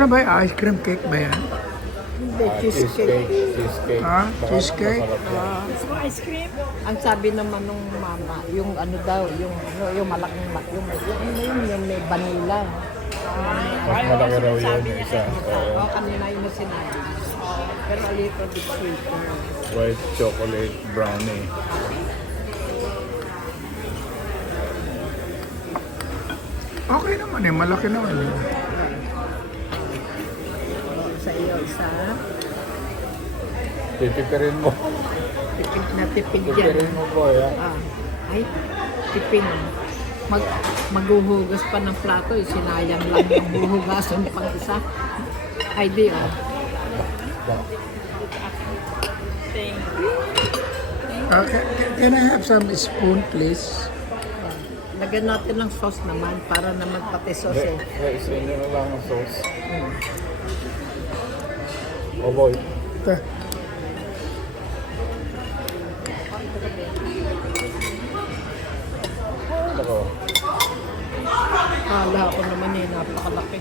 Ano ba yung ice cream cake ba yan? Hindi, cheesecake. Cheesecake. Ha? Cheesecake? Gusto mo ice cream? Ang sabi naman nung mama, yung ano daw, yung malaking, yung may vanilla. Mas malaki raw yun, isa. Oo, kanina yung sinabi. Pero a little bit sweet. White chocolate brownie. Okay naman eh, malaki naman eh. Sa iyo, isa. Titipirin mo. Tipid na tipid yan. Titipirin mo po, ya. Ay, tipid. Maghuhugas pa ng plato, sinayang lang yung huhugasan pang isa. Ay, di oh. Can I have some spoon, please? Lagyan natin ng sauce naman para naman pati sauce eh. Isa nyo na lang ang sauce. Oh boy. Ito. Ako. Kala ko naman eh, napakalaki.